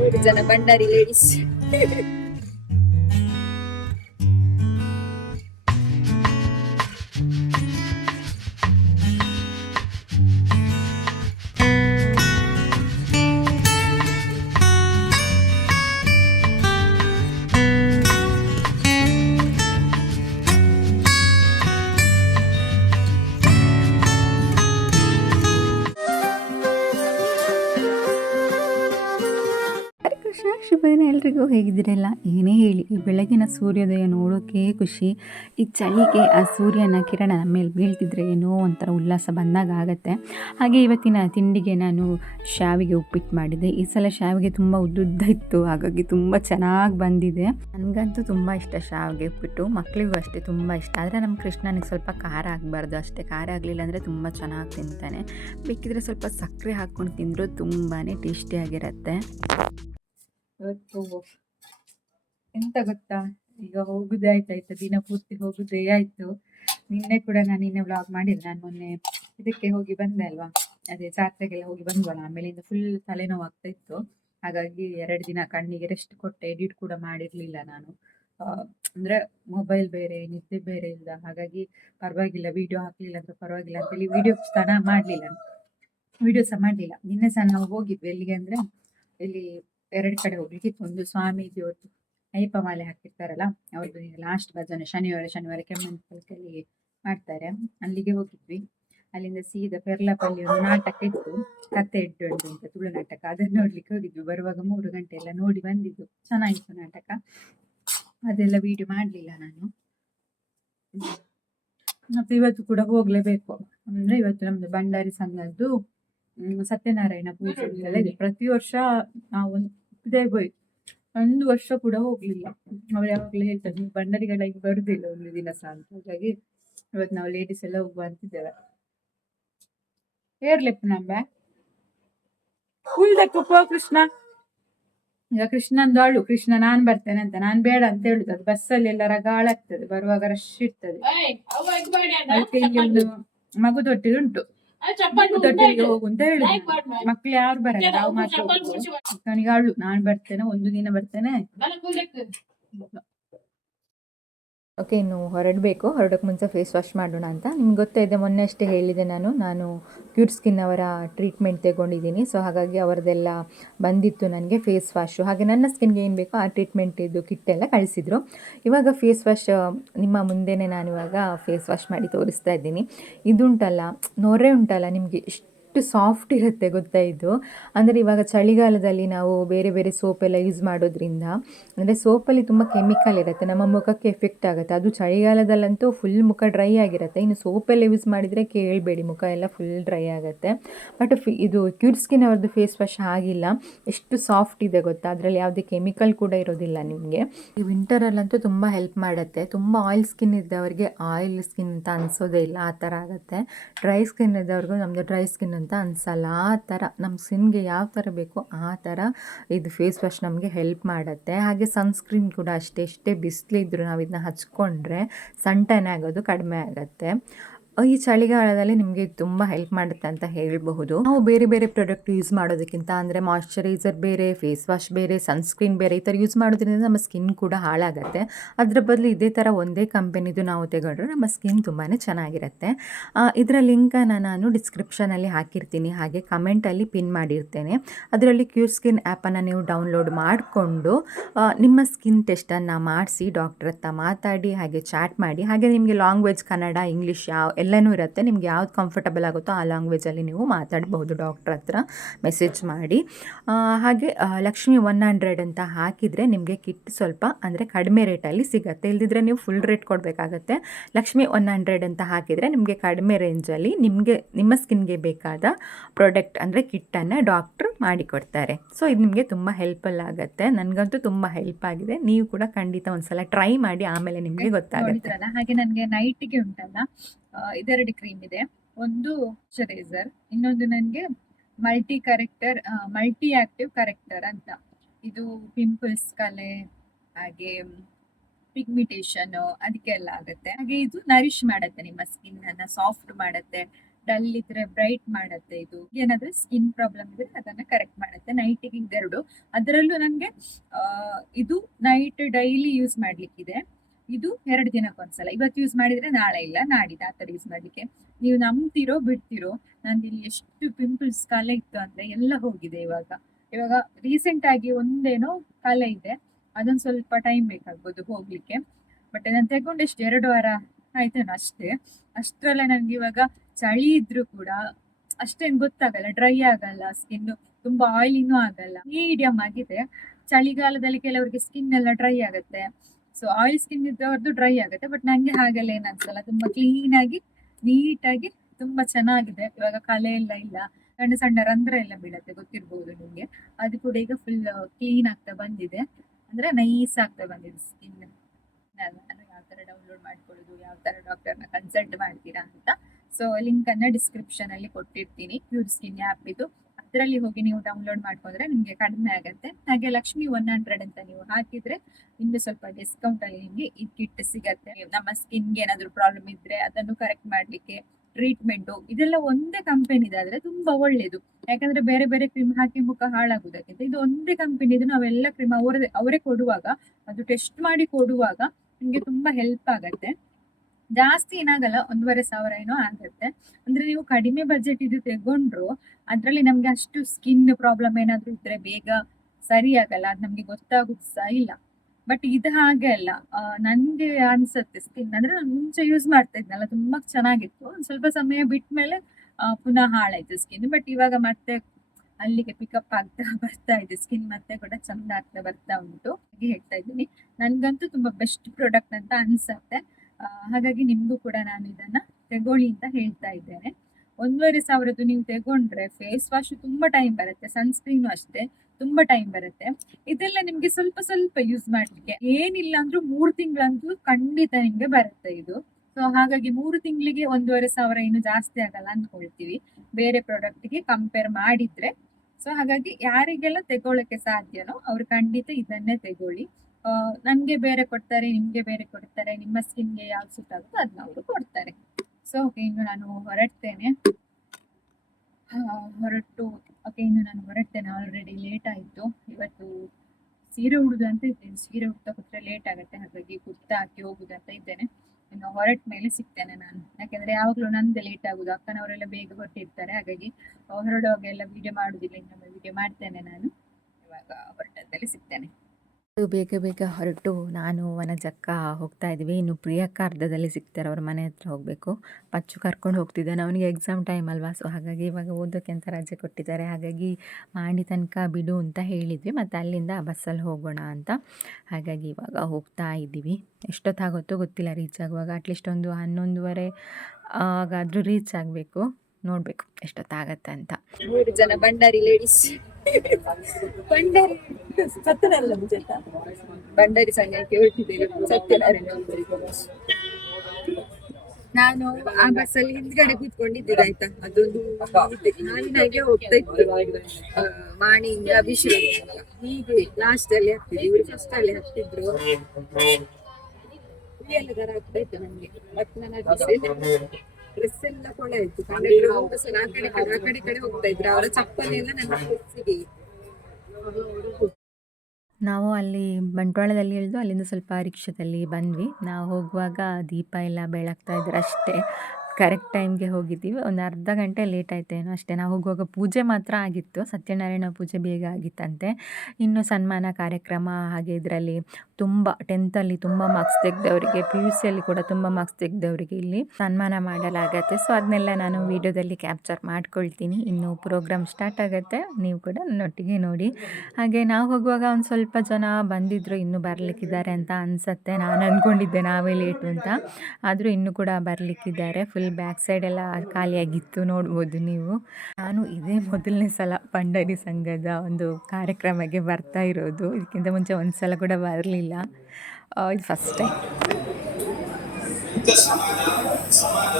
ಮೂರು ಜನ ಬಂಡಾರಿ ಲೇಡೀಸ್ ಎಲ್ರಿಗೂ ಹೇಗಿದ್ದೀರಲ್ಲ? ಏನೇ ಹೇಳಿ, ಈ ಬೆಳಗಿನ ಸೂರ್ಯೋದಯ ನೋಡೋಕೆ ಖುಷಿ. ಈ ಚಳಿಗೆ ಆ ಸೂರ್ಯನ ಕಿರಣ ನಮ್ಮ ಮೇಲೆ ಬೀಳ್ತಿದ್ರೆ ಏನೋ ಒಂಥರ ಉಲ್ಲಾಸ ಬಂದಾಗ ಆಗುತ್ತೆ. ಹಾಗೆ ಇವತ್ತಿನ ತಿಂಡಿಗೆ ನಾನು ಶಾವಿಗೆ ಉಪ್ಪಿಟ್ಟು ಮಾಡಿದೆ ಈ ಸಲ ಶಾವಿಗೆ ತುಂಬ ಉದ್ದುದ್ದ ಇತ್ತು. ಹಾಗಾಗಿ ತುಂಬ ಚೆನ್ನಾಗಿ ಬಂದಿದೆ. ನನಗಂತೂ ತುಂಬ ಇಷ್ಟ ಶಾವಿಗೆ ಉಪ್ಪಿಟ್ಟು. ಮಕ್ಕಳಿಗೂ ಅಷ್ಟೇ ತುಂಬ ಇಷ್ಟ. ಆದರೆ ನಮ್ಮ ಕೃಷ್ಣನಿಗೆ ಸ್ವಲ್ಪ ಖಾರ ಆಗಬಾರ್ದು. ಅಷ್ಟೇ ಖಾರ ಆಗಲಿಲ್ಲ ಅಂದರೆ ತುಂಬ ಚೆನ್ನಾಗಿ ತಿಂತಾನೆ. ಬೇಕಿದ್ರೆ ಸ್ವಲ್ಪ ಸಕ್ಕರೆ ಹಾಕ್ಕೊಂಡು ತಿಂದರೂ ತುಂಬಾ ಟೇಸ್ಟಿಯಾಗಿರುತ್ತೆ ಇವತ್ತು ಎಂತ ಗೊತ್ತಾ? ಈಗ ಹೋಗುದೇ ಆಯ್ತಾಯ್ತು, ದಿನ ಪೂರ್ತಿ ಹೋಗುದೇ ಆಯ್ತು. ನಿನ್ನೆ ಕೂಡ ನಾನು ನಿನ್ನೆ ವ್ಲಾಗ್ ಮಾಡಿಲ್ಲ ನಾನು ಮೊನ್ನೆ ಇದಕ್ಕೆ ಹೋಗಿ ಬಂದೆ ಅಲ್ವಾ? ಅದೇ ಜಾತ್ರೆಗೆಲ್ಲ ಹೋಗಿ ಬಂದ್ವಲ್ಲ ಇನ್ನು ಫುಲ್ ತಲೆನೋವು ಆಗ್ತಾ ಇತ್ತು. ಹಾಗಾಗಿ ಎರಡು ದಿನ ಕಣ್ಣಿಗೆ ರೆಸ್ಟ್ ಕೊಟ್ಟೆ ಎಡಿಟ್ ಕೂಡ ಮಾಡಿರ್ಲಿಲ್ಲ ನಾನು. ಅಂದ್ರೆ ಮೊಬೈಲ್ ಬೇರೆ, ನಿದ್ದೆ ಬೇರೆ ಇಲ್ಲ. ಹಾಗಾಗಿ ಪರವಾಗಿಲ್ಲ ವಿಡಿಯೋ ಹಾಕ್ಲಿಲ್ಲ ಅಂದ್ರೆ ಪರವಾಗಿಲ್ಲ ಅಂತೇಳಿ ವಿಡಿಯೋ ಸ್ಥಾನ ಮಾಡ್ಲಿಲ್ಲ. ವಿಡಿಯೋ ಸಹ ಮಾಡ್ಲಿಲ್ಲ. ನಿನ್ನೆ ಸಹ ನಾವು ಹೋಗಿದ್ವಿ, ಎಲ್ಲಿಗೆ ಅಂದ್ರೆ, ಇಲ್ಲಿ ಎರಡು ಕಡೆ ಹೋಗ್ಲಿಕ್ಕಿತ್ತು ಒಂದು ಸ್ವಾಮೀಜಿ ಅವ್ರದ್ದು ಅಯ್ಯಪ್ಪ ಮಾಲೆ ಹಾಕಿರ್ತಾರಲ್ಲ ಅವ್ರದ್ದು ಲಾಸ್ಟ್ ಭಜನೆ ಶನಿವಾರ ಶನಿವಾರ ಕೆಮ್ಮಣ್ಣಲ್ಲಿ ಮಾಡ್ತಾರೆ. ಅಲ್ಲಿಗೆ ಹೋಗಿದ್ವಿ. ಅಲ್ಲಿಂದ ಸೀದಾ ಪೆರ್ಲಪಲ್ಲಿ ಒಂದು ನಾಟಕ ಇತ್ತು. ಕತ್ತೆ ಇಟ್ಟು ಅಂತ ತುಳು ನಾಟಕ. ಅದನ್ನ ನೋಡ್ಲಿಕ್ಕೆ ಹೋಗಿದ್ವಿ. ಬರುವಾಗ ಮೂರು ಗಂಟೆ ಎಲ್ಲ ನೋಡಿ ಬಂದಿದ್ದು. ಚೆನ್ನಾಗಿತ್ತು ನಾಟಕ. ಅದೆಲ್ಲ ವಿಡಿಯೋ ಮಾಡ್ಲಿಲ್ಲ ನಾನು. ಮತ್ತೆ ಇವತ್ತು ಕೂಡ ಹೋಗ್ಲೇಬೇಕು. ಅಂದ್ರೆ ಇವತ್ತು ನಮ್ದು ಭಂಡಾರಿ ಸಂಘದ್ದು ಸತ್ಯನಾರಾಯಣ ಪೂಜೆ ಪ್ರತಿ ವರ್ಷ ನಾವು ಇದೇ ಹೋಯ್ತು ಒಂದು ವರ್ಷ ಕೂಡ ಹೋಗ್ಲಿಲ್ಲ. ಅವ್ರು ಯಾವಾಗ್ಲೂ ಹೇಳ್ತಾರೆ ನೀವು ಬಂಡರಿಗಳಾಗಿ ಬರುದಿಲ್ಲ ಒಂದು ದಿನ ಸಹ ಅಂತ. ಹಾಗಾಗಿ ಇವತ್ತು ನಾವು ಲೇಡೀಸ್ ಎಲ್ಲ ಹೋಗುವ ಅಂತಿದ್ದೇವೆ. ಏರ್ಲೆಪ್ಪು ನಂಬ ಉಳ್ದಕ್ಕೆ ಪೋ ಕೃಷ್ಣ. ಈಗ ಕೃಷ್ಣಂದು ಅಳು ಕೃಷ್ಣ ನಾನ್ ಬರ್ತೇನೆ ಅಂತ. ನಾನ್ ಬೇಡ ಅಂತ ಹೇಳುದು. ಅದು ಬಸ್ಸಲ್ಲಿ ಎಲ್ಲ ರಗಾಳ ಆಗ್ತದೆ ಬರುವಾಗ ರಶ್ ಇರ್ತದೆ. ಅದಕ್ಕೆ ಇಲ್ಲಿ ಒಂದು ಮಗು ತೊಟ್ಟಿಲು ಹೋಗು ಅಂತ ಹೇಳುದು. ಮಕ್ಳು ಯಾರು ಬರಲ್ಲ ನಾವು ಮಾತ್ರ ನನಗೆ ಆಳು ಅಳು ನಾನ್ ಬರ್ತೇನೆ ಒಂದು ದಿನ ಬರ್ತೇನೆ. ಓಕೆ, ಇನ್ನು ಹೊರಡಬೇಕು. ಹೊರಡೋಕ್ಕೆ ಮುಂಚೆ ಫೇಸ್ ವಾಶ್ ಮಾಡೋಣ ಅಂತ. ನಿಮ್ಗೆ ಗೊತ್ತಾಯಿದೆ ಮೊನ್ನೆ ಅಷ್ಟೇ ಹೇಳಿದೆ ನಾನು. ನಾನು ಕ್ಯೂಟ್ ಸ್ಕಿನ್ ಅವರ ಟ್ರೀಟ್ಮೆಂಟ್ ತಗೊಂಡಿದ್ದೀನಿ. ಸೊ ಹಾಗಾಗಿ ಅವರದೆಲ್ಲ ಬಂದಿತ್ತು ನನಗೆ ಫೇಸ್ ವಾಶು ಹಾಗೆ ನನ್ನ ಸ್ಕಿನ್ಗೆ ಏನು ಬೇಕೋ ಆ ಟ್ರೀಟ್ಮೆಂಟ್ ಇದ್ದು ಕಿಟ್ ಎಲ್ಲ ಕಳಿಸಿದ್ರು. ಇವಾಗ ಫೇಸ್ ವಾಶ್ ನಿಮ್ಮ ಮುಂದೆನೇ ನಾನು ಇವಾಗ ಫೇಸ್ ವಾಶ್ ಮಾಡಿ ತೋರಿಸ್ತಾ ಇದ್ದೀನಿ. ಇದುಂಟಲ್ಲ, ನೊರೆ ಉಂಟಲ್ಲ ನಿಮಗೆ ಎಷ್ಟು ಸಾಫ್ಟ್ ಇರುತ್ತೆ ಗೊತ್ತಾ ಇದು? ಅಂದರೆ ಇವಾಗ ಚಳಿಗಾಲದಲ್ಲಿ ನಾವು ಬೇರೆ ಬೇರೆ ಸೋಪ್ ಎಲ್ಲ ಯೂಸ್ ಮಾಡೋದ್ರಿಂದ, ಅಂದರೆ ಸೋಪಲ್ಲಿ ತುಂಬ ಕೆಮಿಕಲ್ ಇರುತ್ತೆ, ನಮ್ಮ ಮುಖಕ್ಕೆ ಎಫೆಕ್ಟ್ ಆಗುತ್ತೆ. ಅದು ಚಳಿಗಾಲದಲ್ಲಂತೂ ಫುಲ್ ಮುಖ ಡ್ರೈ ಆಗಿರುತ್ತೆ. ಇನ್ನು ಸೋಪೆಲ್ಲ ಯೂಸ್ ಮಾಡಿದರೆ ಕೇಳಬೇಡಿ, ಮುಖ ಎಲ್ಲ ಫುಲ್ ಡ್ರೈ ಆಗುತ್ತೆ. ಬಟ್ ಇದು ಕ್ಯೂರ್ ಸ್ಕಿನ್ ಅವ್ರದ್ದು ಫೇಸ್ ವಾಶ್ ಆಗಿಲ್ಲ. ಎಷ್ಟು ಸಾಫ್ಟ್ ಇದೆ ಗೊತ್ತಾ? ಅದರಲ್ಲಿ ಯಾವುದೇ ಕೆಮಿಕಲ್ ಕೂಡ ಇರೋದಿಲ್ಲ ನಿಮಗೆ. ಈ ವಿಂಟರಲ್ಲಂತೂ ತುಂಬ ಹೆಲ್ಪ್ ಮಾಡುತ್ತೆ. ತುಂಬ ಆಯಿಲ್ ಸ್ಕಿನ್ ಇದ್ದವರಿಗೆ ಆಯಿಲ್ ಸ್ಕಿನ್ ಅಂತ ಅನಿಸೋದೇ ಇಲ್ಲ, ಆ ಥರ ಆಗುತ್ತೆ. ಡ್ರೈ ಸ್ಕಿನ್ ಇದ್ದವ್ರಿಗೂ ನಮ್ಮದು ಡ್ರೈ ಸ್ಕಿನ್ ಅಂತ ಅನ್ಸಲ್ಲ. ಆ ಥರ ನಮ್ಮ ಸ್ಕಿನ್ಗೆ ಯಾವ ಥರ ಬೇಕೋ ಆ ಥರ ಇದು ಫೇಸ್ ವಾಶ್ ನಮಗೆ ಹೆಲ್ಪ್ ಮಾಡುತ್ತೆ. ಹಾಗೆ ಸನ್ಸ್ಕ್ರೀನ್ ಕೂಡ ಅಷ್ಟೇ, ಎಷ್ಟೇ ಬಿಸಿಲಿದ್ರು ನಾವು ಇದನ್ನ ಹಚ್ಕೊಂಡ್ರೆ ಸಂಟೆನೇ ಆಗೋದು ಕಡಿಮೆ ಆಗುತ್ತೆ. ಈ ಚಳಿಗಾಲದಲ್ಲಿ ನಿಮಗೆ ತುಂಬ ಹೆಲ್ಪ್ ಮಾಡುತ್ತೆ ಅಂತ ಹೇಳಬಹುದು. ನಾವು ಬೇರೆ ಬೇರೆ ಪ್ರಾಡಕ್ಟ್ ಯೂಸ್ ಮಾಡೋದಕ್ಕಿಂತ ಅಂದರೆ ಮಾಯಿಶ್ಚರೈಸರ್ ಬೇರೆ ಫೇಸ್ ವಾಶ್ ಬೇರೆ ಸನ್ಸ್ಕ್ರೀನ್ ಬೇರೆ ಈ ಥರ ಯೂಸ್ ಮಾಡೋದ್ರಿಂದ ನಮ್ಮ ಸ್ಕಿನ್ ಕೂಡ ಹಾಳಾಗುತ್ತೆ. ಅದರ ಬದಲು ಇದೇ ಥರ ಒಂದೇ ಕಂಪೆನಿದು ನಾವು ತೆಗೊಂಡ್ರೆ ನಮ್ಮ ಸ್ಕಿನ್ ತುಂಬಾ ಚೆನ್ನಾಗಿರುತ್ತೆ. ಇದರ ಲಿಂಕನ್ನು ನಾನು ಡಿಸ್ಕ್ರಿಪ್ಷನಲ್ಲಿ ಹಾಕಿರ್ತೀನಿ. ಹಾಗೆ ಕಮೆಂಟಲ್ಲಿ ಪಿನ್ ಮಾಡಿರ್ತೇನೆ. ಅದರಲ್ಲಿ ಕ್ಯೂರ್ ಸ್ಕಿನ್ ಆ್ಯಪನ್ನು ನೀವು ಡೌನ್ಲೋಡ್ ಮಾಡಿಕೊಂಡು ನಿಮ್ಮ ಸ್ಕಿನ್ ಟೆಸ್ಟನ್ನು ಮಾಡಿಸಿ ಡಾಕ್ಟ್ರ್ ಹತ್ರ ಮಾತಾಡಿ, ಹಾಗೆ ಚಾಟ್ ಮಾಡಿ. ಹಾಗೆ ನಿಮಗೆ ಲಾಂಗ್ವೇಜ್ ಕನ್ನಡ ಇಂಗ್ಲೀಷ್ ಯಾವ ಎಲ್ಲನೂ ಇರುತ್ತೆ. ನಿಮ್ಗೆ ಯಾವ್ದು ಕಂಫರ್ಟಬಲ್ ಆಗುತ್ತೋ ಆ ಲ್ಯಾಂಗ್ವೇಜಲ್ಲಿ ನೀವು ಮಾತಾಡಬಹುದು ಡಾಕ್ಟ್ರ್ ಹತ್ರ. ಮೆಸೇಜ್ ಮಾಡಿ. ಹಾಗೆ ಲಕ್ಷ್ಮಿ ಒನ್ ಹಂಡ್ರೆಡ್ ಅಂತ ಹಾಕಿದರೆ ನಿಮಗೆ ಕಿಟ್ ಸ್ವಲ್ಪ ಅಂದರೆ ಕಡಿಮೆ ರೇಟಲ್ಲಿ ಸಿಗುತ್ತೆ. ಇಲ್ದಿದ್ರೆ ನೀವು ಫುಲ್ ರೇಟ್ ಕೊಡಬೇಕಾಗತ್ತೆ. ಲಕ್ಷ್ಮಿ ಒನ್ ಹಂಡ್ರೆಡ್ ಅಂತ ಹಾಕಿದರೆ ನಿಮಗೆ ಕಡಿಮೆ ರೇಂಜಲ್ಲಿ ನಿಮಗೆ, ನಿಮ್ಮ ಸ್ಕಿನ್ಗೆ ಬೇಕಾದ ಪ್ರಾಡಕ್ಟ್ ಅಂದರೆ ಕಿಟ್ಟನ್ನು ಡಾಕ್ಟ್ರು ಮಾಡಿಕೊಡ್ತಾರೆ. ಸೊ ಇದು ನಿಮಗೆ ತುಂಬ ಹೆಲ್ಪ್ಫುಲ್ ಆಗುತ್ತೆ. ನನಗಂತೂ ತುಂಬ ಹೆಲ್ಪ್ ಆಗಿದೆ. ನೀವು ಕೂಡ ಖಂಡಿತ ಒಂದ್ಸಲ ಟ್ರೈ ಮಾಡಿ, ಆಮೇಲೆ ನಿಮಗೆ ಗೊತ್ತಾಗುತ್ತೆ. ಹಾಗೆ ನನಗೆ ನೈಟ್ಗೆ ಉಂಟಲ್ಲ? ಇದೆರಡು ಕ್ರೀಮ್ ಇದೆ. ಒಂದು ಮಾಯಶ್ಚರೈಸರ್ ಇನ್ನೊಂದು ನನಗೆ multi corrector multi active corrector ಅಂತ. ಇದು ಪಿಂಪಲ್ಸ್ ಕಲೆ, ಹಾಗೆ ಪಿಗ್ಮಿಟೇಷನ್ ಅದಕ್ಕೆಲ್ಲ ಆಗುತ್ತೆ. ಹಾಗೆ ಇದು ನರಿಶ್ ಮಾಡುತ್ತೆ ನಿಮ್ಮ ಸ್ಕಿನ್ ಅನ್ನ ಸಾಫ್ಟ್ ಮಾಡುತ್ತೆ. ಡಲ್ ಇದ್ರೆ ಬ್ರೈಟ್ ಮಾಡುತ್ತೆ ಇದು. ಏನಾದ್ರೂ ಸ್ಕಿನ್ ಪ್ರಾಬ್ಲಮ್ ಇದ್ರೆ ಅದನ್ನ ಕರೆಕ್ಟ್ ಮಾಡುತ್ತೆ. ನೈಟಿಗೆ ಇದೆರಡು. ಅದರಲ್ಲೂ ನನಗೆ ಇದು ನೈಟ್ ಡೈಲಿ ಯೂಸ್ ಮಾಡ್ಲಿಕ್ಕಿದೆ. ಇದು ಎರಡು ದಿನಕ್ಕೊಂದ್ಸಲ ಇವತ್ತು ಯೂಸ್ ಮಾಡಿದ್ರೆ ನಾಳೆ ಇಲ್ಲ, ನಾಡಿದ್ದು ಆ ಥರ ಯೂಸ್ ಮಾಡಲಿಕ್ಕೆ. ನೀವು ನಂಬ್ತಿರೋ, ಬಿಡ್ತಿರೋ ನಂದು ಇಲ್ಲಿ ಎಷ್ಟು ಪಿಂಪಲ್ಸ್ ಕಲೆ ಇತ್ತು ಅಂದ್ರೆ ಎಲ್ಲ ಹೋಗಿದೆ ಇವಾಗ. ಇವಾಗ ರೀಸೆಂಟ್ ಆಗಿ ಒಂದೇನೋ ಕಲೆ ಇದೆ. ಅದೊಂದು ಸ್ವಲ್ಪ ಟೈಮ್ ಬೇಕಾಗ್ಬೋದು ಹೋಗ್ಲಿಕ್ಕೆ. ಬಟ್ ನಾನು ತಗೊಂಡಷ್ಟು ಎರಡು ವಾರ ಆಯ್ತು ಅಷ್ಟೇ. ಅಷ್ಟರಲ್ಲೇ ನನಗೆ ಇವಾಗ ಚಳಿ ಇದ್ರೂ ಕೂಡ ಅಷ್ಟೇನು ಗೊತ್ತಾಗಲ್ಲ ಡ್ರೈ ಆಗಲ್ಲ ಸ್ಕಿನ್ ತುಂಬಾ ಆಯಿಲಿನೂ ಆಗಲ್ಲ ಮೀಡಿಯಂ ಆಗಿದೆ. ಚಳಿಗಾಲದಲ್ಲಿ ಕೆಲವರಿಗೆ ಸ್ಕಿನ್ ಎಲ್ಲ ಡ್ರೈ ಆಗುತ್ತೆ. ಸೊ ಆಯಿಲ್ ಸ್ಕಿನ್ ಇದ್ದವ್ರದ್ದು ಡ್ರೈ ಆಗುತ್ತೆ ಬಟ್ ನಂಗೆ ಹಾಗೆಲ್ಲ ಏನು ಅನ್ಸಲ್ಲ. ತುಂಬಾ ಕ್ಲೀನ್ ಆಗಿ ನೀಟಾಗಿ ತುಂಬಾ ಚೆನ್ನಾಗಿದೆ. ಇವಾಗ ಕಲೆ ಎಲ್ಲ ಇಲ್ಲ. ಸಣ್ಣ ಸಣ್ಣ ರಂಧ್ರ ಎಲ್ಲ ಬೀಳತ್ತೆ, ಗೊತ್ತಿರ್ಬೋದು ನಿಮಗೆ. ಅದು ಕೂಡ ಈಗ ಫುಲ್ ಕ್ಲೀನ್ ಆಗ್ತಾ ಬಂದಿದೆ. ಅಂದ್ರೆ ನೈಸ್ ಆಗ್ತಾ ಬಂದಿದೆ ಸ್ಕಿನ್ ನಾನು ಯಾವ ಥರ ಡೌನ್ಲೋಡ್ ಮಾಡ್ಕೊಳ್ಳೋದು, ಯಾವ ಥರ ಡಾಕ್ಟರ್ನ ಕನ್ಸಲ್ಟ್ ಮಾಡ್ತೀರಾ ಅಂತ. ಸೊ ಲಿಂಕ್ ಡಿಸ್ಕ್ರಿಪ್ಷನಲ್ಲಿ ಕೊಟ್ಟಿರ್ತೀನಿ. ಪ್ಯೂರ್ ಸ್ಕಿನ್ ಆ್ಯಪ್ ಇದು. ಅದರಲ್ಲಿ ಹೋಗಿ ನೀವು ಡೌನ್ಲೋಡ್ ಮಾಡ್ಕೊಂಡ್ರೆ ನಿಮಗೆ ಕಡಿಮೆ ಆಗುತ್ತೆ. ಹಾಗೆ ಲಕ್ಷ್ಮಿ ಒನ್ ಹಂಡ್ರೆಡ್ ಅಂತ ನೀವು ಹಾಕಿದ್ರೆ ನಿಮಗೆ ಸ್ವಲ್ಪ ಡಿಸ್ಕೌಂಟ್ ಅಲ್ಲಿ ನಿಮಗೆ ಈ ಕಿಟ್ ಸಿಗತ್ತೆ. ನಮ್ಮ ಸ್ಕಿನ್ಗೆ ಏನಾದರೂ ಪ್ರಾಬ್ಲಮ್ ಇದ್ರೆ ಅದನ್ನು ಕರೆಕ್ಟ್ ಮಾಡ್ಲಿಕ್ಕೆ ಟ್ರೀಟ್ಮೆಂಟು ಇದೆಲ್ಲ ಒಂದೇ ಕಂಪೆನಿದಾದ್ರೆ ತುಂಬಾ ಒಳ್ಳೇದು. ಯಾಕಂದ್ರೆ ಬೇರೆ ಬೇರೆ ಕ್ರೀಮ್ ಹಾಕಿ ಮುಖ ಹಾಳಾಗುದಕ್ಕಿಂತ ಇದು ಒಂದೇ ಕಂಪನಿದು ನಾವೆಲ್ಲ ಕ್ರೀಮ್ ಅವರೇ ಅವರೇ ಕೊಡುವಾಗ, ಅದು ಟೆಸ್ಟ್ ಮಾಡಿ ಕೊಡುವಾಗ ನಿಮ್ಗೆ ತುಂಬಾ ಹೆಲ್ಪ್ ಆಗತ್ತೆ. ಜಾಸ್ತಿ ಏನಾಗಲ್ಲ, ಒಂದೂವರೆ ಸಾವಿರ ಏನೋ ಆಗುತ್ತೆ. ಅಂದ್ರೆ ನೀವು ಕಡಿಮೆ ಬಜೆಟ್ ಇದು ತಗೊಂಡ್ರು, ಅದರಲ್ಲಿ ನಮ್ಗೆ ಅಷ್ಟು ಸ್ಕಿನ್ ಪ್ರಾಬ್ಲಮ್ ಏನಾದ್ರು ಇದ್ರೆ ಬೇಗ ಸರಿ ಆಗಲ್ಲ ಅದು ನಮ್ಗೆ ಗೊತ್ತಾಗುದು ಸಹ ಇಲ್ಲ. ಬಟ್ ಇದು ಹಾಗೆ ಅಲ್ಲ ನನ್ಗೆ ಅನ್ಸತ್ತೆ ಸ್ಕಿನ್ ಅಂದ್ರೆ ನಾನು ಮುಂಚೆ ಯೂಸ್ ಮಾಡ್ತಾ ಇದ್ನಲ್ಲ, ತುಂಬಾ ಚೆನ್ನಾಗಿತ್ತು. ಒಂದ್ ಸ್ವಲ್ಪ ಸಮಯ ಬಿಟ್ಮೇಲೆ ಮೇಲೆ ಪುನಃ ಹಾಳಾಯ್ತು ಸ್ಕಿನ್ ಬಟ್ ಇವಾಗ ಮತ್ತೆ ಅಲ್ಲಿಗೆ ಪಿಕಪ್ ಆಗ್ತಾ ಬರ್ತಾ ಇದೆ. ಸ್ಕಿನ್ ಮತ್ತೆ ಕೂಡ ಚಂದ ಆಗ್ತಾ ಬರ್ತಾ ಉಂಟು. ಹೇಳ್ತಾ ಇದ್ದೀನಿ. ನನ್ಗಂತೂ ತುಂಬಾ ಬೆಸ್ಟ್ ಪ್ರಾಡಕ್ಟ್ ಅಂತ ಅನ್ಸತ್ತೆ. ಹಾಗಾಗಿ ನಿಮ್ಗೂ ಕೂಡ ನಾನು ಇದನ್ನ ತಗೊಳ್ಳಿ ಅಂತ ಹೇಳ್ತಾ ಇದ್ದೇನೆ. ಒಂದೂವರೆ ಸಾವಿರದ್ದು ನೀವು ತಗೊಂಡ್ರೆ ಫೇಸ್ ವಾಶ್ ತುಂಬಾ ಟೈಮ್ ಬರುತ್ತೆ ಸನ್ಸ್ಕ್ರೀನು ಅಷ್ಟೇ ತುಂಬಾ ಟೈಮ್ ಬರುತ್ತೆ. ಇದೆಲ್ಲ ನಿಮ್ಗೆ ಸ್ವಲ್ಪ ಸ್ವಲ್ಪ ಯೂಸ್ ಮಾಡ್ಲಿಕ್ಕೆ, ಏನಿಲ್ಲ ಅಂದ್ರೂ ಮೂರು ತಿಂಗಳಂತೂ ಖಂಡಿತ ನಿಮ್ಗೆ ಬರುತ್ತೆ ಇದು. ಸೊ ಹಾಗಾಗಿ ಮೂರು ತಿಂಗಳಿಗೆ ಒಂದೂವರೆ ಸಾವಿರ ಏನು ಜಾಸ್ತಿ ಆಗಲ್ಲ ಅಂದ್ಕೊಳ್ತೀವಿ. ಬೇರೆ ಪ್ರಾಡಕ್ಟ್ಗೆ ಕಂಪೇರ್ ಮಾಡಿದ್ರೆ. ಸೊ ಹಾಗಾಗಿ ಯಾರಿಗೆಲ್ಲ ತಗೊಳ್ಳಕ್ಕೆ ಸಾಧ್ಯನೋ ಅವ್ರು ಖಂಡಿತ ಇದನ್ನೇ ತಗೊಳ್ಳಿ. ನನ್ಗೆ ಬೇರೆ ಕೊಡ್ತಾರೆ, ನಿಮಗೆ ಬೇರೆ ಕೊಡ್ತಾರೆ, ನಿಮ್ಮ ಸ್ಕಿನ್ಗೆ ಯಾವ್ದು ಸೂಟ್ ಆಗುತ್ತೋ ಅದನ್ನ ಅವರು ಕೊಡ್ತಾರೆ. ಸೊ ಓಕೆ ಇನ್ನು ನಾನು ಹೊರಡ್ತೇನೆ. ಹೊರಟು ಓಕೆ ಇನ್ನು ನಾನು ಹೊರಡ್ತೇನೆ ಆಲ್ರೆಡಿ ಲೇಟ್ ಆಯಿತು. ಇವತ್ತು ಸೀರೆ ಉಡುದು ಅಂತ ಇದ್ದೇನೆ. ಸೀರೆ ಉಡ್ತಾ ಕೂತ್ರೆ ಲೇಟ್ ಆಗುತ್ತೆ, ಹಾಗಾಗಿ ಕುರ್ತಾ ಹಾಕಿ ಹೋಗುದು ಅಂತ ಇದ್ದೇನೆ. ಇನ್ನು ಹೊರಟ ಮೇಲೆ ಸಿಗ್ತೇನೆ ನಾನು. ಯಾಕೆಂದ್ರೆ ಯಾವಾಗಲೂ ನಂದೇ ಲೇಟ್ ಆಗುದು. ಅಕ್ಕನವರೆಲ್ಲ ಬೇಗ ಹೊರಟಿರ್ತಾರೆ, ಹಾಗಾಗಿ ಹೊರಡುವಾಗ ಎಲ್ಲ ವಿಡಿಯೋ ಮಾಡುದಿಲ್ಲ ಇನ್ನೊಮ್ಮೆ ವಿಡಿಯೋ ಮಾಡ್ತೇನೆ ನಾನು. ಇವಾಗ ಹೊರಟದಲ್ಲಿ ಸಿಗ್ತೇನೆ. ಬೇಗ ಬೇಗ ಹೊರಟು ನಾನು ವನಜಕ್ಕ ಹೋಗ್ತಾ ಇದ್ವಿ. ಇನ್ನು ಪ್ರಿಯಕ್ಕ ಅರ್ಧದಲ್ಲಿ ಸಿಗ್ತಾರೆ, ಅವ್ರ ಮನೆ ಹತ್ರ ಹೋಗಬೇಕು. ಪಚ್ಚು ಕರ್ಕೊಂಡು ಹೋಗ್ತಿದ್ದಾನೆ. ಅವನಿಗೆ ಎಕ್ಸಾಮ್ ಟೈಮ್ ಅಲ್ವಾ? ಸೊ ಹಾಗಾಗಿ ಇವಾಗ ಓದೋಕ್ಕೆ ಅಂತ ರಜೆ ಕೊಟ್ಟಿದ್ದಾರೆ. ಹಾಗಾಗಿ ಮಾಡಿ ತನಕ ಬಿಡು ಅಂತ ಹೇಳಿದ್ವಿ. ಮತ್ತು ಅಲ್ಲಿಂದ ಬಸ್ಸಲ್ಲಿ ಹೋಗೋಣ ಅಂತ ಹಾಗಾಗಿ ಇವಾಗ ಹೋಗ್ತಾ ಇದ್ದೀವಿ. ಎಷ್ಟೊತ್ತಾಗುತ್ತೋ ಗೊತ್ತಿಲ್ಲ. ರೀಚ್ ಆಗುವಾಗ ಅಟ್ಲೀಸ್ಟ್ ಒಂದು ಹನ್ನೊಂದುವರೆ, ಆಗಾದರೂ ರೀಚ್ ಆಗಬೇಕು. ನೋಡಬೇಕು ಎಷ್ಟೊತ್ತಾಗತ್ತೆ ಅಂತ. ಮೂರು ಜನ ಬಂಡಾರಿ ಲೇಡೀಸ್ ಬಂಡಾರಿ ಪೂಜೆ ಬಂಡಾರಿ ಸಂಘಕ್ಕೆ ಹೊರಟಿದ್ದೇನೆ ಸತ್ಯನಾರಾಯಣ ನಾನು ಆ ಬಸ್ ಅಲ್ಲಿ ಹಿಂದ್ಗಡೆ ಕೂತ್ಕೊಂಡಿದ್ದೆ ಆಯ್ತಾ? ಅದೊಂದು ಹಾಗೆ ಹೋಗ್ತಾ ಇತ್ತು. ವಾಣಿಯಿಂದ ಅಭಿಷೇಕ. ಹೀಗೆ ಲಾಸ್ಟ್ ಅಲ್ಲಿ ಹತ್ತಿದ್ರು ಇವರು ಫಸ್ಟ್ ಅಲ್ಲಿ ಹತ್ತಿದ್ರು ಎಲ್ಲ ತರ ಆಗ್ತಾ ಇತ್ತು ನಮ್ಗೆ ಮತ್ತೆ ನನ್ನ ಡ್ರೆಸ್ ಎಲ್ಲ ಕೊಳೆ ಆಯ್ತು. ಕಂಡಕ್ಟರ್ ಒಂದು ಸಲ ಆ ಕಡೆ ಕಡೆ, ಆ ಕಡೆ ಕಡೆ ಹೋಗ್ತಾ ಇದ್ರು. ಅವರ ಚಪ್ಪಲಿ ಎಲ್ಲ ನನ್ನ ಡ್ರೆಸ್ಸಿಗೆ ನಾವು ಅಲ್ಲಿ ಬಂಟ್ವಾಳದಲ್ಲಿ ಇಳಿದು ಅಲ್ಲಿಂದ ಸ್ವಲ್ಪ ರಿಕ್ಷಾದಲ್ಲಿ ಬಂದ್ವಿ. ನಾವು ಹೋಗುವಾಗ ದೀಪ ಎಲ್ಲ ಬೆಳಗ್ತಾ ಇದ್ರು ಅಷ್ಟೇ. ಕರೆಕ್ಟ್ ಟೈಮ್ಗೆ ಹೋಗಿದ್ದೀವಿ. ಒಂದು ಅರ್ಧ ಗಂಟೆ ಲೇಟ್ ಆಯ್ತೇನೋ ಅಷ್ಟೇ. ನಾವು ಹೋಗುವಾಗ ಪೂಜೆ ಮಾತ್ರ ಆಗಿತ್ತು. ಸತ್ಯನಾರಾಯಣ ಪೂಜೆ ಬೇಗ ಆಗಿತ್ತಂತೆ. ಇನ್ನು ಸನ್ಮಾನ ಕಾರ್ಯಕ್ರಮ ಹಾಗೆ ಇದರಲ್ಲಿ ತುಂಬ ಟೆಂತಲ್ಲಿ ತುಂಬ ಮಾರ್ಕ್ಸ್ ತೆಗೆದವರಿಗೆ ಪಿ ಯು ಸಿಯಲ್ಲಿ ಕೂಡ ತುಂಬ ಮಾರ್ಕ್ಸ್ ತೆಗೆದವರಿಗೆ ಇಲ್ಲಿ ಸನ್ಮಾನ ಮಾಡಲಾಗತ್ತೆ. ಸೊ ಅದನ್ನೆಲ್ಲ ನಾನು ವಿಡಿಯೋದಲ್ಲಿ ಕ್ಯಾಪ್ಚರ್ ಮಾಡ್ಕೊಳ್ತೀನಿ. ಇನ್ನು ಪ್ರೋಗ್ರಾಮ್ ಸ್ಟಾರ್ಟ್ ಆಗುತ್ತೆ. ನೀವು ಕೂಡ ನನ್ನೊಟ್ಟಿಗೆ ನೋಡಿ. ಹಾಗೆ ನಾವು ಹೋಗುವಾಗ ಒಂದು ಸ್ವಲ್ಪ ಜನ ಬಂದಿದ್ದರು ಇನ್ನೂ ಬರಲಿಕ್ಕಿದ್ದಾರೆ ಅಂತ ಅನಿಸತ್ತೆ. ನಾನು ಅಂದ್ಕೊಂಡಿದ್ದೆ ನಾವೇ ಲೇಟು ಅಂತ. ಆದರೂ ಇನ್ನೂ ಕೂಡ ಬರಲಿಕ್ಕಿದ್ದಾರೆ. ಫುಲ್ ಈ ಬ್ಯಾಕ್ ಸೈಡೆಲ್ಲ ಖಾಲಿಯಾಗಿತ್ತು, ನೋಡ್ಬೋದು ನೀವು. ನಾನು ಇದೇ ಮೊದಲನೇ ಸಲ ಪಂಡರಿ ಸಂಘದ ಒಂದು ಕಾರ್ಯಕ್ರಮಕ್ಕೆ ಬರ್ತಾ ಇರೋದು. ಇದಕ್ಕಿಂತ ಮುಂಚೆ ಒಂದು ಸಲ ಕೂಡ ಬರಲಿಲ್ಲ. ಇದು ಫಸ್ಟ್ ಟೈಮ್ ಸಮಾಜ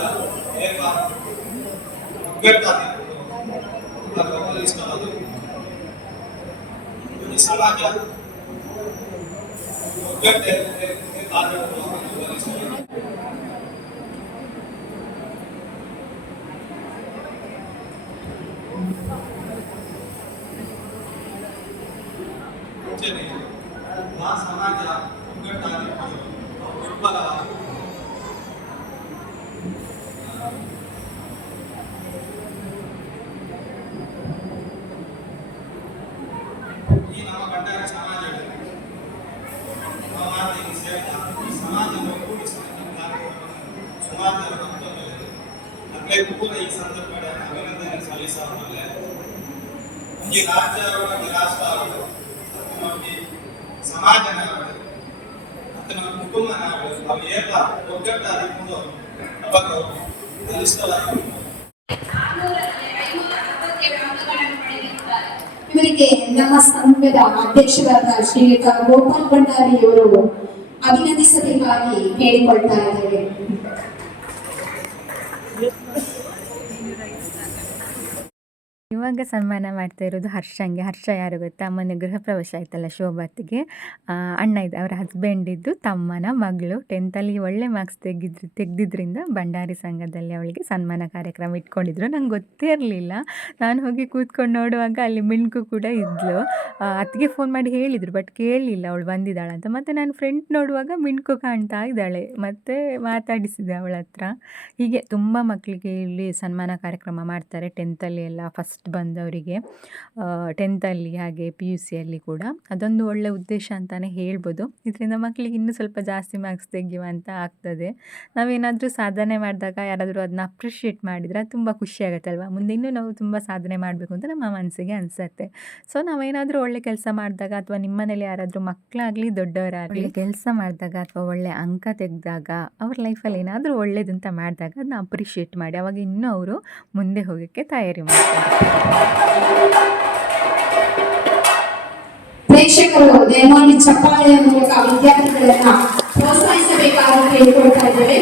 ಆ ಸಮಾಜ ಒಗ್ಗಟ್ಟಾಗಿರ್ಬೋದು ದುರ್ಬಲವಾಗಿ ಈ ನಮ್ಮ ಬಂಡಾರ ಸಮಾಜಗಳು ನಮ್ಮ ಮಾತಿಗೆ ಸೇರಿದ ಈ ಸಮಾಜವನ್ನು ಒಗ್ಗೂಡಿಸುವಂತಹ ಕಾರ್ಯಕ್ರಮವನ್ನು ಸುಮಾರು ಜನ ಹಮ್ಮಿಕೊಂಡಿದ್ದಾರೆ ಅಲ್ಲೇ ಕೂಡ ಈ ಸಂದರ್ಭದಲ್ಲಿ ಅಭಿನಂದನೆ ಸಲ್ಲಿಸಬಲ್ಲ ಈ ರಾಜ್ಯ ಮತ್ತು ರಾಷ್ಟ್ರ ಅವರು ಮತ್ತು ನಮಗೆ ಸಮಾಜ ನಮ್ಮ ಕುಟುಂಬ ಅವು ಏಕ ಒಗ್ಗಟ್ಟಾಗಿಕೊಂಡು ಅವಾಗ ಬಲಿಷ್ಠವಾಗಿ ಇವರಿಗೆ ನಮ್ಮ ಸಂಘದ ಅಧ್ಯಕ್ಷರಾದ ಶ್ರೀಯುತ ಗೋಪಾಲ್ ಭಂಡಾರಿಯವರು ಅಭಿನಂದಿಸಬೇಕಾಗಿ ಹೇಳಿಕೊಳ್ತಾ ಇದ್ದೇವೆ. ಇವಾಗ ಸನ್ಮಾನ ಮಾಡ್ತಾ ಇರೋದು ಹರ್ಷಂಗೆ. ಹರ್ಷ ಯಾರು ಗೊತ್ತಾ? ಮೊನ್ನೆ ಗೃಹ ಪ್ರವೇಶ ಆಯ್ತಲ್ಲ ಶೋಭಾತ್ಗೆ. ಅಣ್ಣ ಇದೆ, ಅವರ ಹಸ್ಬೆಂಡ್ ಇದ್ದು ತಮ್ಮನ ಮಗಳು. ಟೆಂತಲ್ಲಿ ಒಳ್ಳೆ ಮಾರ್ಕ್ಸ್ ತೆಗೆದಿದ್ರು, ತೆಗೆದಿದ್ರಿಂದ ಭಂಡಾರಿ ಸಂಘದಲ್ಲಿ ಅವಳಿಗೆ ಸನ್ಮಾನ ಕಾರ್ಯಕ್ರಮ ಇಟ್ಕೊಂಡಿದ್ರು. ನಂಗೆ ಗೊತ್ತೇ ಇರಲಿಲ್ಲ. ನಾನು ಹೋಗಿ ಕೂತ್ಕೊಂಡು ನೋಡುವಾಗ ಅಲ್ಲಿ ಮಿಣ್ಕು ಕೂಡ ಇದ್ಲು. ಅತ್ತಿಗೆ ಫೋನ್ ಮಾಡಿ ಹೇಳಿದರು ಬಟ್ ಕೇಳಲಿಲ್ಲ ಅವಳು ಬಂದಿದ್ದಾಳೆ ಅಂತ. ಮತ್ತು ನಾನು ಫ್ರೆಂಡ್ ನೋಡುವಾಗ ಮಿಣ್ಕು ಕಾಣ್ತಾ ಇದ್ದಾಳೆ. ಮತ್ತು ಮಾತಾಡಿಸಿದೆ ಅವಳ ಹತ್ರ ಹೀಗೆ ತುಂಬ ಮಕ್ಕಳಿಗೆ ಇಲ್ಲಿ ಸನ್ಮಾನ ಕಾರ್ಯಕ್ರಮ ಮಾಡ್ತಾರೆ. ಟೆಂತಲ್ಲಿ ಎಲ್ಲ ಫಸ್ಟ್ ಬಂದವರಿಗೆ ಟೆಂತಲ್ಲಿ ಹಾಗೆ ಪಿ ಯು ಸಿಯಲ್ಲಿ ಕೂಡ. ಅದೊಂದು ಒಳ್ಳೆಯ ಉದ್ದೇಶ ಅಂತಲೇ ಹೇಳ್ಬೋದು. ಇದರಿಂದ ಮಕ್ಕಳಿಗೆ ಇನ್ನೂ ಸ್ವಲ್ಪ ಜಾಸ್ತಿ ಮಾರ್ಕ್ಸ್ ತೆಗೆಯುವ ಅಂತ ಆಗ್ತದೆ. ನಾವೇನಾದರೂ ಸಾಧನೆ ಮಾಡಿದಾಗ ಯಾರಾದರೂ ಅದನ್ನ ಅಪ್ರಿಷಿಯೇಟ್ ಮಾಡಿದರೆ ತುಂಬ ಖುಷಿ ಅಲ್ವಾ ಮುಂದೆ ಇನ್ನೂ ನಾವು ತುಂಬ ಸಾಧನೆ ಮಾಡಬೇಕು ಅಂತ ನಮ್ಮ ಮನಸ್ಸಿಗೆ ಅನಿಸುತ್ತೆ. ಸೊ ನಾವೇನಾದರೂ ಒಳ್ಳೆ ಕೆಲಸ ಮಾಡಿದಾಗ ಅಥವಾ ನಿಮ್ಮನೇಲಿ ಯಾರಾದರೂ ಮಕ್ಕಳಾಗಲಿ ದೊಡ್ಡವರಾಗಲಿ ಕೆಲಸ ಮಾಡಿದಾಗ ಅಥವಾ ಒಳ್ಳೆ ಅಂಕ ತೆಗೆದಾಗ ಅವ್ರ ಲೈಫಲ್ಲಿ ಏನಾದರೂ ಒಳ್ಳೇದು ಅಂತ ಮಾಡಿದಾಗ ಅದನ್ನ ಅಪ್ರಿಷಿಯೇಟ್ ಮಾಡಿ, ಅವಾಗ ಇನ್ನೂ ಅವರು ಮುಂದೆ ಹೋಗೋಕ್ಕೆ ತಯಾರಿ ಮಾಡ್ತಾರೆ. ಪ್ರೇಕ್ಷಕರು ದಯಮಾಡಿ ಚಪ್ಪಾಳೆಯ ಮೂಲಕ ವಿದ್ಯಾರ್ಥಿಗಳನ್ನ ಪ್ರೋತ್ಸಾಹಿಸಬೇಕಾಗಿ ಕೇಳಿಕೊಳ್ತಾ ಇದ್ದೇವೆ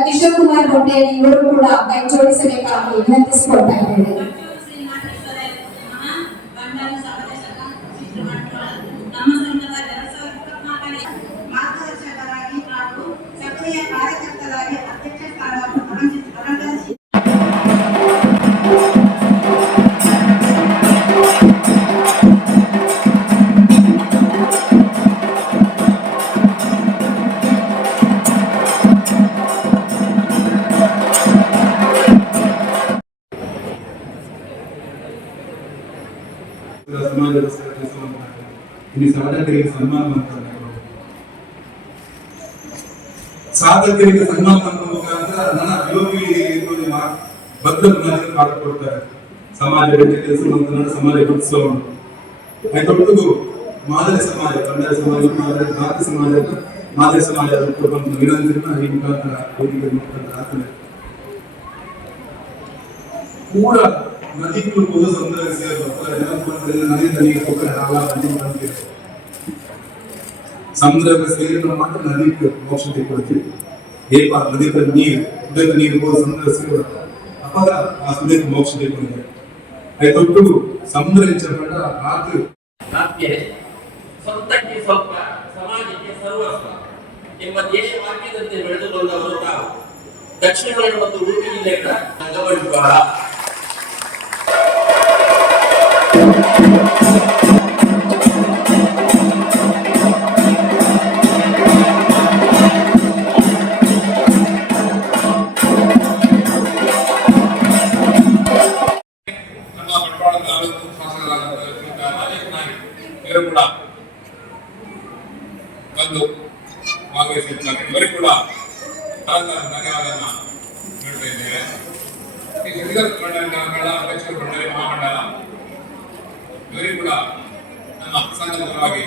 ಕಿಶೋರ್ ಕುಮಾರ್ ಕೊಟ್ಟೆ ಇವರು ಕೂಡ ಕೈ ಜೋಡಿಸಬೇಕಾಗಿ ವಿನಂತಿಸಿಕೊಳ್ತಾ ಇದ್ದೇವೆ ಸಾಧಕರಿಗೆ ಸನ್ಮಾನ ಮಾಡ್ತಾರೆ. ಸಾಧಕರಿಗೆ ಸನ್ಮಾನ ಮುಖಾಂತರ ನನ್ನ ವಿರೋಧಿಗಳಿಗೆ ಬದ್ಧ ಬುನಾದಿ ಮಾಡಿಕೊಡ್ತಾರೆ ಸಮಾಜ ಕೆಲಸ ಸಮಾಜ ಉತ್ಸವ ಅದೊಟ್ಟಿಗೂ ಮಾದರಿ ಸಮಾಜ ಕನ್ನಡ ಸಮಾಜ, ಮಾದರಿ ಭಾರತ ಸಮಾಜ, ಮಾದರಿ ಸಮಾಜ ವಿನಂತಿನ ಈ ಮುಖಾಂತರ ಕೂಡ ನದಿಗಳು ಹೋದ ಸಂದರ್ಭ ಸೇರುವ ನದಿ ನೀರು ಹೋಗರೆ ಹಾಲ ನದಿ ಸಮುದ್ರಕ್ಕೆ ಸೇರಿದ್ರೆ ಮಾತ್ರ ನದಿಗೆ ಮೋಕ್ಷತೆ ಕೊಡ್ತೀವಿ. ಏಪ ನದಿಯ ನೀರು ಸುದೇತ ನೀರು ಸಮುದ್ರ ಸೇರುವ ಅಪದ ಆ ಸುದೇತ ಮೋಕ್ಷತೆ ಕೊಡಿದೆ ಅದೊಟ್ಟು ಸಮುದ್ರ ಹೆಚ್ಚಪಟ್ಟ ರಾತ್ರಿ ರಾತ್ರಿ ಸ್ವಂತಕ್ಕೆ ಸ್ವಲ್ಪ ಸಮಾಜಕ್ಕೆ ಸರ್ವಸ್ವ. ಎಂಬ ವಾಕ್ಯದಂತೆ ತಾವು. ದಕ್ಷಿಣ ಕನ್ನಡ ಮತ್ತು ಉಡುಪಿ ಜಿಲ್ಲೆಗಳ ಅನಂತರ ಧನ್ಯವಾದವನ್ನು ನೀಡ್ತಾ ಇದ್ದೇವೆ. ಈ ಶ್ರೀಧರ್ ಮಂಡಳ ಅಧ್ಯಕ್ಷರು ಮಂಡಳಿ ಮಹಾಮಂಡಲ ಇವರಿಗೂ ಕೂಡ ನಮ್ಮ ಸಂಘದ ಪರವಾಗಿ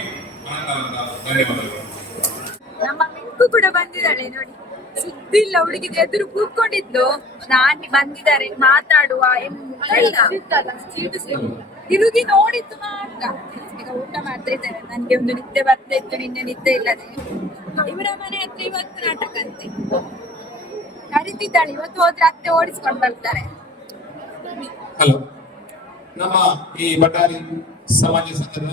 ಅನಂತ ಅನಂತ ಧನ್ಯವಾದಗಳು. ನಮ್ಮ ಮಿಕ್ಕು ಕೂಡ ಬಂದಿದ್ದಾಳೆ ನೋಡಿ. ಸುದ್ದಿ ಇಲ್ಲ ಹುಡುಗಿ ಎದುರು ಕೂತ್ಕೊಂಡಿದ್ದು ನಾನಿ ಬಂದಿದ್ದಾರೆ ಮಾತಾಡುವ ಎಂತ ಇಲ್ಲ. ತಿರುಗಿ ನೋಡಿತ್ತು ಮಾತ್ರ. ಈಗ ಊಟ ಮಾಡ್ತಾ ಇದ್ದಾರೆ. ನನ್ಗೆ ಒಂದು ನಿದ್ದೆ ಬರ್ತಾ ಇತ್ತು. ನಿನ್ನೆ ನಿದ್ದೆ ಇಲ್ಲದೆ. ಇವರ ಮನೆ ಹತ್ರ ಇವತ್ತು ನಾಟಕ ಅಂತೆ. ಕರಿತಿದ್ದಾಳೆ. ಇವತ್ತು ಹೋದ್ರೆ ಅತ್ತೆ ಓಡಿಸ್ಕೊಂಡು ಬರ್ತಾರೆ. ಹಲೋ ನಮ್ಮ ಈ ಬಟಾರಿ ಸಮಾಜ ಸಂಘದ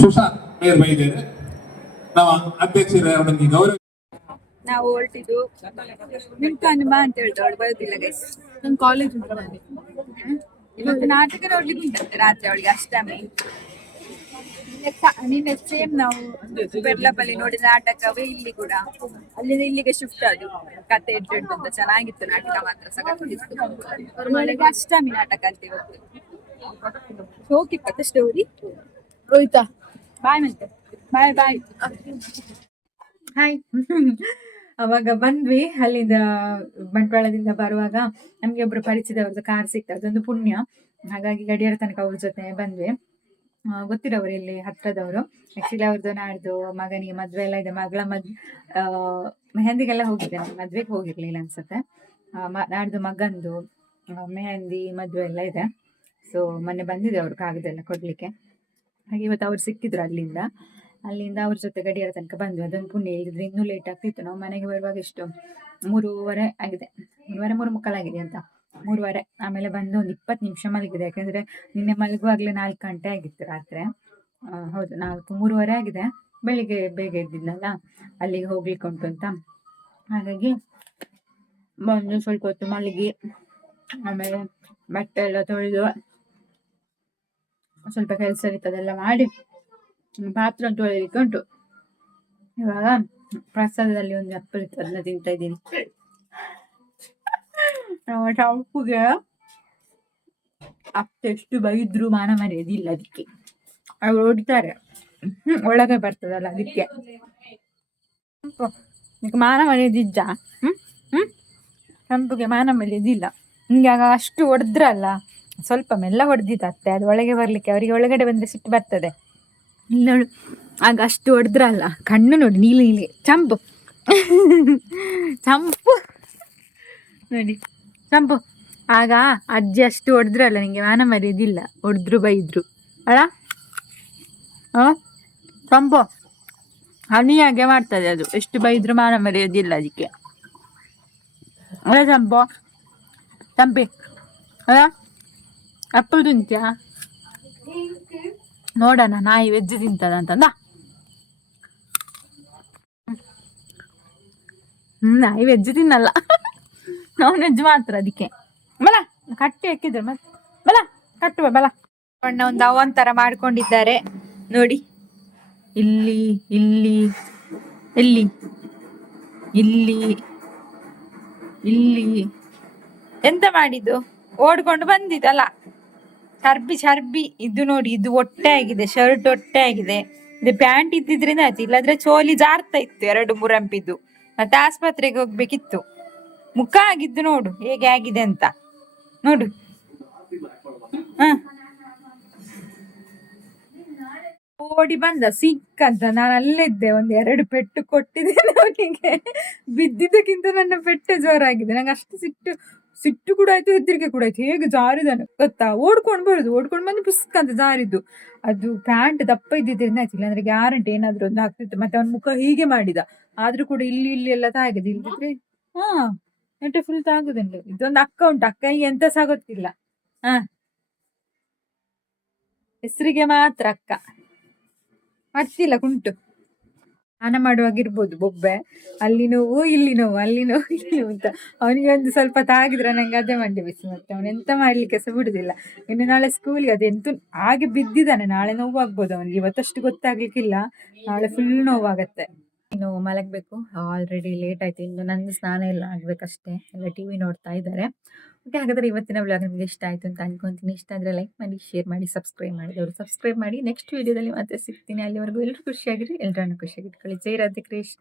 ಸುಶಾಂತ್ ಮೇಯರ್ ಬೈದಿದ್ದಾರೆ ನಮ್ಮ ಅಧ್ಯಕ್ಷರ ಅವರಿಗೆ ಗೌರವ. ನಾವು ಹೊರಟಿದ್ದು ನಿಂತ್ಕೊಂಡು ಅನುಮ ಅಂತ ಹೇಳ್ತಾಳೆ ಬರೋದಿಲ್ಲ ಗೈಸ್ ನನ್ನ ಕಾಲೇಜ್ ಇವತ್ತು ನಾಟಕ ನೋಡ್ಲಿಕ್ಕೆ ಉಂಟಂತೆ ರಾತ್ರಿ ಅವಳಿಗೆ ಅಷ್ಟಮಿ. ನಿನ್ನೆ ಸೇಮ್ ನಾವು ಬೆರ್ಲಪಲ್ಲಿ ನೋಡಿದ ನಾಟಕವೇ ಇಲ್ಲಿ ಕೂಡ. ಅಲ್ಲಿಂದ ಇಲ್ಲಿಗೆ ಶಿಫ್ಟ್ ಅದು ಕತೆ ಇಟ್ಟು ಅಂತ ಚೆನ್ನಾಗಿತ್ತು ನಾಟಕ ಮಾತ್ರ ಸಗತ್ತಿತ್ತು ಅಷ್ಟಮಿ ನಾಟಕ ಅಂತ ಇವತ್ತು. ಹೋಗಿಪ್ಪತ್ತ ಸ್ಟೋರಿ ರೋಹಿತಾ. ಬಾಯ್ ಮತ್ತೆ. ಬಾಯ್ ಬಾಯ್ ಹಾಯ್ ಅವಾಗ ಬಂದ್ವಿ, ಅಲ್ಲಿಂದ ಬಂಟ್ವಾಳದಿಂದ ಬರುವಾಗ ನಮ್ಗೆ ಒಬ್ರು ಪರಿಚಯದವ್ರದ್ದು ಕಾರ್ ಸಿಕ್ತು, ಅದೊಂದು ಪುಣ್ಯ. ಹಾಗಾಗಿ ಗಡಿಯಾರ ತನಕ ಅವ್ರ ಜೊತೆ ಬಂದ್ವಿ. ಗೊತ್ತಿರೋರು ಇಲ್ಲಿ ಹತ್ರದವರು. ಆಕ್ಚುಲಿ ಅವ್ರದ್ದು ನಾಡ್ದು ಮಗನಿಗೆ ಮದ್ವೆ ಎಲ್ಲ ಇದೆ, ಮಗಳ ಮದ್ ಮೆಹಂದಿಗೆಲ್ಲ ಹೋಗಿದ್ದೆ. ಮದ್ವೆಗೆ ಹೋಗಿರ್ಲಿಲ್ಲ ಅನ್ಸುತ್ತೆ. ನಾಡ್ದು ಮಗಂದು ಮೆಹಂದಿ ಮದ್ವೆ ಎಲ್ಲ ಇದೆ. ಸೊ ಮೊನ್ನೆ ಬಂದಿದೆ ಅವ್ರು ಕಾಗದ ಎಲ್ಲ ಕೊಡ್ಲಿಕ್ಕೆ. ಹಾಗೆ ಇವತ್ತು ಅವ್ರು ಸಿಕ್ಕಿದ್ರು ಅಲ್ಲಿಂದ. ಅಲ್ಲಿಂದ ಅವ್ರ ಜೊತೆ ಗಡಿಯಾರ ತನಕ ಬಂದ್ವಿ. ಅದೊಂದು ಪುಣ್ಯ. ಇಲ್ಲದಿದ್ರೆ ಇನ್ನೂ ಲೇಟ್ ಆಗ್ತಿತ್ತು. ನಾವು ಮನೆಗೆ ಬರುವಾಗ ಎಷ್ಟು? ಮೂರುವರೆ ಆಗಿದೆ. ಮೂರುವರೆ, ಮೂರು ಮುಕ್ಕಾಲಾಗಿದೆ ಅಂತ. ಮೂರುವರೆ. ಆಮೇಲೆ ಬಂದು ಒಂದು ಇಪ್ಪತ್ತು ನಿಮಿಷ ಮಲಗಿದೆ. ಯಾಕಂದ್ರೆ ನಿನ್ನೆ ಮಲಗುವಾಗಲೇ ನಾಲ್ಕು ಗಂಟೆ ಆಗಿತ್ತು ರಾತ್ರಿ. ಹೌದು. ನಾಲ್ಕು, ಮೂರುವರೆ ಆಗಿದೆ. ಬೆಳಿಗ್ಗೆ ಬೇಗ ಎದ್ದಿದ್ನಲ್ಲ, ಅಲ್ಲಿಗೆ ಹೋಗ್ಲಿಕ್ಕೆ ಉಂಟು ಅಂತ. ಹಾಗಾಗಿ ಬಂದು ಸ್ವಲ್ಪ ಹೊತ್ತು ಮಲಗಿ, ಆಮೇಲೆ ಬಟ್ಟೆ ಎಲ್ಲ ತೊಳೆದು ಸ್ವಲ್ಪ ಕೆಲಸ ಇರ್ತದೆಲ್ಲ ಮಾಡಿ ಪಾತ್ರೆ ತೊಳಿಲಿಕ್ಕೆ ಉಂಟು. ಇವಾಗ ಪ್ರಸಾದದಲ್ಲಿ ಒಂದು ಅಪ್ಪಲ್ ಇತ್ತು ಅದನ್ನ ತಿಂತಾ ಇದ್ದೀನಿ. ಟಾಪುಗೆ ಅಪ್ಪ ಎಷ್ಟು ಬೈದ್ರು ಮಾನ ಮರ್ಯಾದಿಲ್ಲ ಅದಕ್ಕೆ. ಅವ್ರು ಹೊಡಿತಾರೆ. ಒಳಗೆ ಬರ್ತದಲ್ಲ ಅದಕ್ಕೆ. ಮಾನ ಮರ್ಯಾದಿಜ್ಜ ಹ್ಮ್ ಹ್ಮ್. ಟಂಪುಗೆ ಮಾನ ಮರ್ಯಾದಿಲ್ಲ ನಿಂಗೆ ಆಗ ಅಷ್ಟು ಹೊಡೆದ್ರಲ್ಲ, ಸ್ವಲ್ಪ ಮೆಲ್ಲ ಹೊಡೆದಿದ್ದ ಅತ್ತೆ ಅದು ಒಳಗೆ ಬರ್ಲಿಕ್ಕೆ, ಅವರಿಗೆ ಒಳಗಡೆ ಬಂದ್ರೆ ಸಿಟ್ಟು ಬರ್ತದೆ. ಇಲ್ಲವಳು ಆಗ ಅಷ್ಟು ಹೊಡೆದ್ರಲ್ಲ, ಕಣ್ಣು ನೋಡಿ, ನೀಲಿ ನೀಲಿ, ಚಂಪು. ಚಂಪು. ನೋಡಿ, ಚಂಪು. ಆಗ ಅಜ್ಜಿ ಅಷ್ಟು ಹೊಡೆದ್ರಲ್ಲ, ನಿಂಗೆ ಮಾನ ಮರ್ಯಾದಿಲ್ಲ ಹೊಡೆದ್ರು, ಬೈದ್ರು. ಅಲ್ಲ ಆ? ಚಂಪು. ಹನಿಯಾಗೆ ಮಾಡ್ತದೆ ಅದು. ಎಷ್ಟು ಬೈದ್ರು ಮಾನ ಮರ್ಯಾದಿಲ್ಲ ಅದಕ್ಕೆ. ಅಲ್ಲ ಚಂಪು. ಚಂಪಿ. ಅಲ್ಲ ಅಪ್ಪಲ್ ತಿಂತ್ಯಾ? ನೋಡೋಣ ನಾಯಿ ವೆಜ್ ತಿಂತದ ಅಂತಂದ? ಹ್ಮ್ ನಾಯಿ ವೆಜ್ ತಿನ್ನಲ್ಲ. ನಾನ್ ವೆಜ್ ಮಾತ್ರ ಅದಕ್ಕೆ. ಬಲ ಕಟ್ಟಿ ಹಾಕಿದ್ರು ಮತ್ತೆ ಬಲ ಕಟ್ಟುವ ಬಲ. ಬಣ್ಣ ಒಂದು ಅವಂತರ ಮಾಡ್ಕೊಂಡಿದ್ದಾರೆ. ನೋಡಿ. ಇಲ್ಲಿ ಇಲ್ಲಿ ಇಲ್ಲಿ ಇಲ್ಲಿ ಇಲ್ಲಿ. ಎಂತ ಮಾಡಿದ್ದು? ಓಡ್ಕೊಂಡು ಬಂದಿದ್ದಲ್ಲ. ಚರ್ಬಿ ಚರ್ಬಿ ಇದು ನೋಡಿ, ಇದು ಒಟ್ಟೆ ಆಗಿದೆ, ಶರ್ಟ್ ಒಟ್ಟೆ ಆಗಿದೆ. ಇದು ಪ್ಯಾಂಟ್ ಇದ್ದಿದ್ರಿಂದ ಆಯ್ತು, ಇಲ್ಲಾದ್ರೆ ಚೋಲಿ ಜಾರ್ತಾ ಇತ್ತು ಎರಡು ಮುರಂಪಿದ್ದು ಮತ್ತೆ ಆಸ್ಪತ್ರೆಗೆ ಹೋಗ್ಬೇಕಿತ್ತು. ಮುಖ ಆಗಿದ್ದು ನೋಡು, ಹೇಗೆ ಆಗಿದೆ ಅಂತ. ನೋಡು. ಓಡಿ ಬಂದ ಸಿಕ್ಕಂತ ನಾನು ಅಲ್ಲಿದ್ದೆ ಒಂದ್ ಎರಡು ಪೆಟ್ಟು ಕೊಟ್ಟಿದ್ದೇನೆ ಅವನಿಗೆ ಬಿದ್ದಿದ್ದಕ್ಕಿಂತ ನನ್ನ ಪೆಟ್ಟೆ ಜೋರಾಗಿದೆ. ನಂಗೆ ಅಷ್ಟು ಸಿಟ್ಟು ಸಿಟ್ಟು ಕೂಡ ಆಯ್ತು, ಹೆದರಿಕೆ ಕೂಡ ಆಯ್ತು. ಹೇಗೆ ಜಾರಿದಾನೆ ಗೊತ್ತಾ? ಓಡ್ಕೊಂಡು ಬರುದು, ಓಡ್ಕೊಂಡು ಬಂದು ಪುಸ್ತಕ ಅಂತ ಜಾರಿದ್ದು. ಅದು ಪ್ಯಾಂಟ್ ದಪ್ಪ ಇದ್ದಿದ್ದರಿಂದ ಆಯ್ತು, ಇಲ್ಲಾಂದ್ರೆ ಗ್ಯಾರಂಟಿ ಏನಾದ್ರೂ ಒಂದು ಆಗ್ತಿತ್ತು. ಮತ್ತೆ ಅವನ ಮುಖ ಹೀಗೆ ಮಾಡಿದ. ಆದ್ರೂ ಕೂಡ ಇಲ್ಲಿ ಇಲ್ಲಿ ಎಲ್ಲ ತಾಗಿದೆ ಇಲ್ದಿದ್ರೆ, ಹಾ, ನೆಟ್ಟೆ ಫುಲ್ ತಾಗುದಿಲ್ಲ ಇದೊಂದು ಅಕ್ಕ ಉಂಟು. ಅಕ್ಕನಿಗೆ ಎಂತ ಸಹ ಗೊತ್ತಿಲ್ಲ. ಹಾ. ಹೆಸರಿಗೆ ಮಾತ್ರ ಅಕ್ಕ. ಮಾಡ್ತಿಲ್ಲ, ಕುಂಟು. ಸ್ನಾನ ಮಾಡುವಾಗಿರ್ಬೋದು ಬೊಬ್ಬೆ. ಅಲ್ಲಿ ನೋವು, ಇಲ್ಲಿ ನೋವು, ಅಲ್ಲಿ ನೋವು, ಇಲ್ಲಿ ನೋವು ಅಂತ. ಅವನಿಗೆ ಒಂದು ಸ್ವಲ್ಪ ತಾಗಿದ್ರೆ ನಂಗೆ ಅದೇ ಮಂಡಿ ಬಿಸಿ ಮತ್ತೆ ಅವನು ಎಂತ ಮಾಡ್ಲಿಕ್ಕೆ ಸಹ ಬಿಡುದಿಲ್ಲ. ಇನ್ನು ನಾಳೆ ಸ್ಕೂಲಿಗೆ ಅದೆಂತ ಹಾಗೆ ಬಿದ್ದಿದ್ದಾನೆ. ನಾಳೆ ನೋವು ಆಗ್ಬೋದು ಅವನಿಗೆ. ಇವತ್ತಷ್ಟು ಗೊತ್ತಾಗ್ಲಿಕ್ಕಿಲ್ಲ. ನಾಳೆ ಫುಲ್ ನೋವಾಗತ್ತೆ. ಇನ್ನು ಮಲಗಬೇಕು. ಆಲ್ರೆಡಿ ಲೇಟ್ ಆಯ್ತು. ಇನ್ನು ನಂದು ಸ್ನಾನ ಎಲ್ಲ ಆಗ್ಬೇಕಷ್ಟೇ. ಎಲ್ಲ ಟಿವಿ ನೋಡ್ತಾ ಇದ್ದಾರೆ. ಓಕೆ, ಹಾಗಾದರೆ ಇವತ್ತಿನ ವ್ಲಾಗ್ ನಿಮ್ಗೆ ಇಷ್ಟ ಆಯ್ತು ಅಂತ ಅನ್ಕೊಂತೀನಿ. ಇಷ್ಟ ಆದರೆ ಲೈಕ್ ಮಾಡಿ ಶೇರ್ ಮಾಡಿ ಸಬ್ಸ್ಕ್ರೈಬ್ ಮಾಡಿದವರು ಸಬ್ಸ್ಕ್ರೈಬ್ ಮಾಡಿ. ನೆಕ್ಸ್ಟ್ ವಿಡಿಯೋದಲ್ಲಿ ಮತ್ತೆ ಸಿಗ್ತೀನಿ. ಅಲ್ಲಿವರೆಗೂ ಎಲ್ಲರೂ ಖುಷಿಯಾಗಿರಿ. ಎಲ್ಲರನ್ನು ಖುಷಿಯಾಗಿಟ್ಕೊಳ್ಳಿ. ಜೈ ರಾಧೆ ಕೃಷ್ಣ.